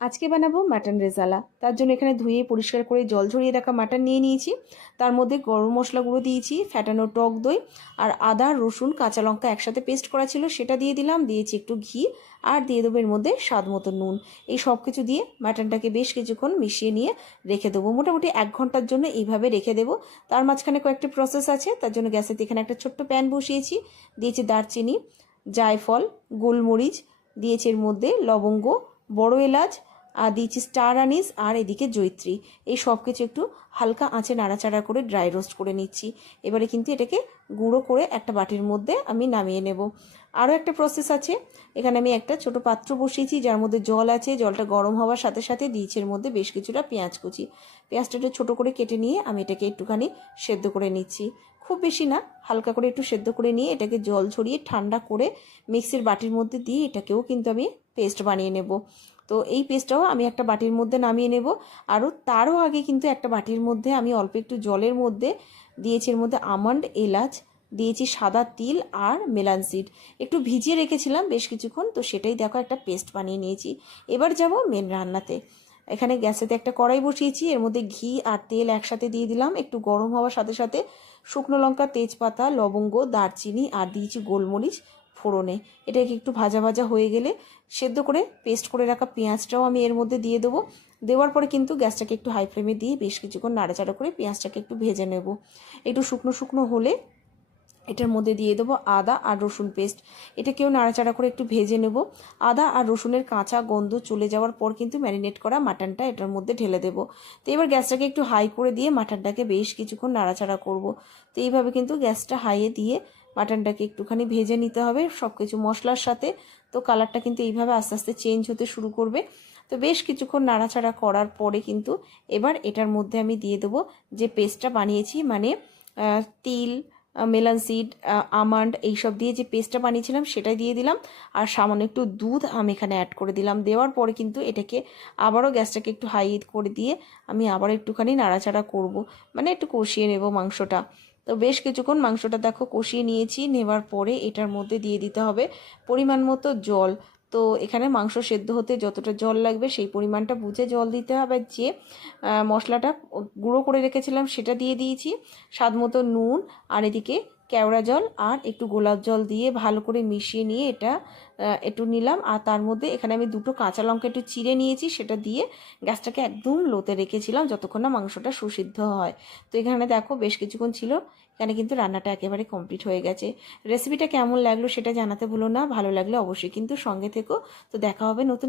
আজকে বানাবো মাটন রেজালা। তার জন্য এখানে ধুয়ে পরিষ্কার করে জল ঝরিয়ে রাখা মাটন নিয়ে নিয়েছি। তার মধ্যে গরম মশলা গুঁড়ো দিয়েছি, ফ্যাটানো টক দই আর আদা রসুন কাঁচা লঙ্কা একসাথে পেস্ট করা ছিল সেটা দিয়ে দিলাম, দিয়েছি একটু ঘি আর দিয়ে দেবো এর মধ্যে স্বাদ মতো নুন। এই সব কিছু দিয়ে মাটনটাকে বেশ কিছুক্ষণ মিশিয়ে নিয়ে রেখে দেবো, মোটামুটি 1 ঘন্টার জন্য এইভাবে রেখে দেবো। তার মাঝখানে কয়েকটি প্রসেস আছে, তার জন্য গ্যাসেতে এখানে একটা ছোট্ট প্যান বসিয়েছি, দিয়েছি দারচিনি, জায়ফল, গোলমরিচ, দিয়েছি এর মধ্যে লবঙ্গ, বড় এলাচ আর দিয়েছি স্টার আনিস আর এদিকে জয়িত্রী। এই সব কিছু একটু হালকা আঁচে নাড়াচাড়া করে ড্রাই রোস্ট করে নিচ্ছি। এবারে কিন্তু এটাকে গুঁড়ো করে একটা বাটির মধ্যে আমি নামিয়ে নেব। আরও একটা প্রসেস আছে, এখানে আমি একটা ছোট পাত্র বসিয়েছি যার মধ্যে জল আছে। জলটা গরম হওয়ার সাথে সাথে দিয়েছি এর মধ্যে বেশ কিছুটা পেঁয়াজ কুচি। পেঁয়াজটা একটু ছোটো করে কেটে নিয়ে আমি এটাকে একটুখানি সেদ্ধ করে নিচ্ছি, খুব বেশি না, হালকা করে একটু সেদ্ধ করে নিয়ে এটাকে জল ছড়িয়ে ঠান্ডা করে মিক্সির বাটির মধ্যে দিয়ে এটাকেও কিন্তু আমি পেস্ট বানিয়ে নেব। তো এই পেস্টটাও আমি একটা বাটির মধ্যে নামিয়ে নেব। আরও তারও আগে কিন্তু একটা বাটির মধ্যে আমি অল্প একটু জলের মধ্যে দিয়েছি এর মধ্যে আমন্ড, এলাচ, দিয়েছি সাদা তিল আর মেলান সিড, একটু ভিজিয়ে রেখেছিলাম বেশ কিছুক্ষণ, তো সেটাই দেখো একটা পেস্ট বানিয়ে নিয়েছি। এবার যাব মেন রান্নাতে। এখানে গ্যাসেতে একটা কড়াই বসিয়েছি, এর মধ্যে ঘি আর তেল একসাথে দিয়ে দিলাম। একটু গরম হওয়ার সাথে সাথে শুকনো লঙ্কা, তেজপাতা, লবঙ্গ, দারচিনি আর দিয়েছি গোলমরিচ ফোড়নে। এটাকে একটু ভাজা ভাজা হয়ে গেলে সেদ্ধ করে পেস্ট করে রাখা পেঁয়াজটাও আমি এর মধ্যে দিয়ে দেবো। দেওয়ার পরে কিন্তু গ্যাসটাকে একটু হাই ফ্লেমে দিয়ে বেশ কিছুক্ষণ নাড়াচাড়া করে পেঁয়াজটাকে একটু ভেজে নেব। একটু শুকনো শুকনো হলে এটার মধ্যে দিয়ে দেবো আদা আর রসুন পেস্ট। এটাকেও নাড়াচাড়া করে একটু ভেজে নেব। আদা আর রসুনের কাঁচা গন্ধ চলে যাওয়ার পর কিন্তু ম্যারিনেট করা মাটনটা এটার মধ্যে ঢেলে দেবো। তো এবার গ্যাসটাকে একটু হাই করে দিয়ে মাটনটাকে বেশ কিছুক্ষণ নাড়াচাড়া করব। তো এইভাবে কিন্তু গ্যাসটা হাইয়ে দিয়ে মাটনটাকে একটুখানি ভেজে নিতে হবে সব কিছু মশলার সাথে। তো কালারটা কিন্তু এইভাবে আস্তে আস্তে চেঞ্জ হতে শুরু করবে। তো বেশ কিছুক্ষণ নাড়াচাড়া করার পরে কিন্তু এবার এটার মধ্যে আমি দিয়ে দেবো যে পেস্টটা বানিয়েছি, মানে তিল, মেলান সিড, আমন্ড এইসব দিয়ে যে পেস্টটা বানিয়েছিলাম সেটাই দিয়ে দিলাম। আর সামান্য একটু দুধ আমি এখানে অ্যাড করে দিলাম। দেওয়ার পরে কিন্তু এটাকে আবারও গ্যাসটাকে একটু হাই করে দিয়ে আমি আবার একটুখানি নাড়াচাড়া করব, মানে একটু কষিয়ে নেব মাংসটা। তো বেশ কিছুক্ষণ মাংসটা দেখো কষিয়ে নিয়েছি। নেওয়ার পরে এটার মধ্যে দিয়ে দিতে হবে পরিমাণ মতো জল। তো এখানে মাংস সেদ্ধ হতে যতটা জল লাগবে সেই পরিমাণটা বুঝে জল দিতে হবে। যে মশলাটা গুঁড়ো করে রেখেছিলাম সেটা দিয়ে দিয়েছি, স্বাদ মতো নুন, আর এদিকে কেওড়া জল আর একটু গোলাপ জল দিয়ে ভালো করে মিশিয়ে নিয়ে এটা একটু নিলাম। আর তার মধ্যে এখানে আমি 2টো কাঁচা লঙ্কা একটু চিড়ে নিয়েছি, সেটা দিয়ে গ্যাসটাকে একদম লোতে রেখেছিলাম যতক্ষণ না মাংসটা সুসিদ্ধ হয়। তো এখানে দেখো বেশ কিছুক্ষণ ছিল, এখানে কিন্তু রান্নাটা একেবারে কমপ্লিট হয়ে গেছে। রেসিপিটা কেমন লাগলো সেটা জানাতে ভুলো না, ভালো লাগলে অবশ্যই কিন্তু সঙ্গে থেকো। তো দেখা হবে নতুন